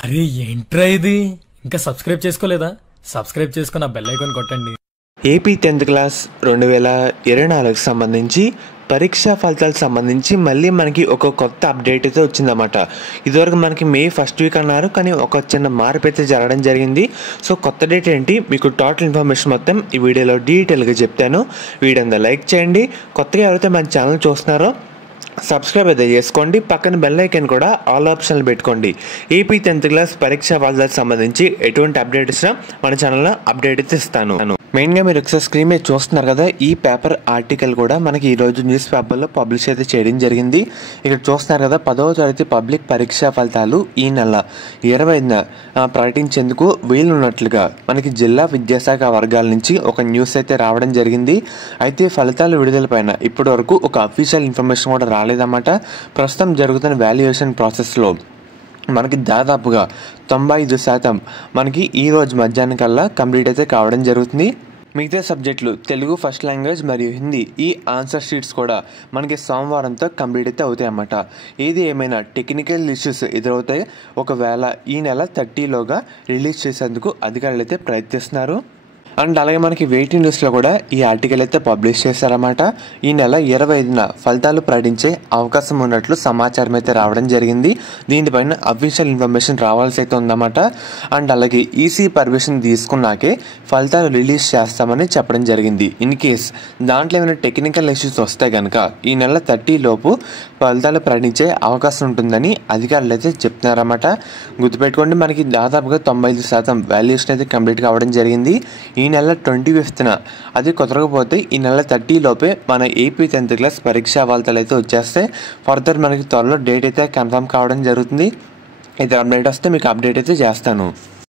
అరే ఏంట్రా ఇది? ఇంకా సబ్స్క్రైబ్ చేసుకోలేదా? సబ్స్క్రైబ్ చేసుకుని ఆ బెల్ ఐకాన్ కొట్టండి. ఏపీ 10th క్లాస్ 2024కి సంబంధించి పరీక్షా ఫలితాలకు సంబంధించి మళ్ళీ మనకి ఒక కొత్త అప్డేట్ అయితే వచ్చిందన్నమాట. ఇదివరకు మనకి మే ఫస్ట్ వీక్ అన్నారు, కానీ ఒక చిన్న మార్పు అయితే జరగడం జరిగింది. సో కొత్త డేట్ ఏంటి, మీకు టోటల్ ఇన్ఫర్మేషన్ మొత్తం ఈ వీడియోలో డీటెయిల్గా చెప్తాను. వీడియో అంతా లైక్ చేయండి. కొత్తగా ఎవరైతే మన ఛానల్ చూస్తున్నారో సబ్స్క్రైబ్ అయితే చేసుకోండి. పక్కన బెల్ ఐకాన్ కూడా ఆల్ ఆప్షన్లు పెట్టుకోండి. ఏపీ 10th క్లాస్ పరీక్షా ఫలితాలకు సంబంధించి ఎటువంటి అప్డేట్ ఇచ్చినా మన ఛానల్లో అప్డేట్ అయితే ఇస్తాను. మెయిన్గా మీరు ఒకసారి స్క్రీన్ మీద చూస్తున్నారు కదా, ఈ పేపర్ ఆర్టికల్ కూడా మనకి ఈరోజు న్యూస్ పేపర్లో పబ్లిష్ అయితే చేయడం జరిగింది. ఇక్కడ చూస్తున్నారు కదా, 10వ తరగతి పబ్లిక్ పరీక్షా ఫలితాలు ఈ నెల 25న ప్రకటించేందుకు వీలున్నట్లుగా మనకి జిల్లా విద్యాశాఖ వర్గాల నుంచి ఒక న్యూస్ అయితే రావడం జరిగింది. అయితే ఫలితాల విడుదలపైన ఇప్పటి వరకు ఒక అఫీషియల్ ఇన్ఫర్మేషన్ కూడా రాలేదన్నమాట. ప్రస్తుతం జరుగుతున్న వాల్యుయేషన్ ప్రాసెస్లో మనకి దాదాపుగా 95% మనకి ఈరోజు మధ్యాహ్నం కల్లా కంప్లీట్ అయితే కావడం జరుగుతుంది. మిగతా సబ్జెక్టులు తెలుగు ఫస్ట్ లాంగ్వేజ్ మరియు హిందీ ఈ ఆన్సర్ షీట్స్ కూడా మనకి సోమవారంతో కంప్లీట్ అయితే అవుతాయి అన్నమాట. ఏది ఏమైనా టెక్నికల్ ఇష్యూస్ ఎదురవుతాయి. ఒకవేళ ఈ నెల 30లోగా రిలీజ్ చేసేందుకు అధికారులు అయితే ప్రయత్నిస్తున్నారు. అండ్ అలాగే మనకి వెయిటింగ్ న్యూస్లో కూడా ఈ ఆర్టికల్ అయితే పబ్లిష్ చేశారన్నమాట. ఈ నెల 25న ఫలితాలు ప్రకటించే అవకాశం ఉన్నట్లు సమాచారం అయితే రావడం జరిగింది. దీనిపైన అఫీషియల్ ఇన్ఫర్మేషన్ రావాల్సి అయితే ఉందన్నమాట. అండ్ అలాగే ఈసీ పర్మిషన్ తీసుకున్నాకే ఫలితాలు రిలీజ్ చేస్తామని చెప్పడం జరిగింది. ఇన్ కేస్ దాంట్లో ఏమైనా టెక్నికల్ ఇష్యూస్ వస్తే కనుక ఈ నెల 30లోపు ఫలితాలు ప్రకటించే అవకాశం ఉంటుందని అధికారులు అయితే చెప్తున్నారన్నమాట. గుర్తుపెట్టుకోండి, మనకి దాదాపుగా 95% వాల్యుయేషన్ అయితే కంప్లీట్ కావడం జరిగింది. ఈ నెల 25న అది కుదరకపోతే ఈ నెల 30లోపే మన ఏపీ 10th క్లాస్ పరీక్షా ఫలితాలు అయితే వచ్చేస్తే ఫర్దర్ మనకి త్వరలో డేట్ అయితే కన్ఫర్మ్ కావడం జరుగుతుంది. ఇది అప్డేట్ వస్తే మీకు అప్డేట్ అయితే చేస్తాను.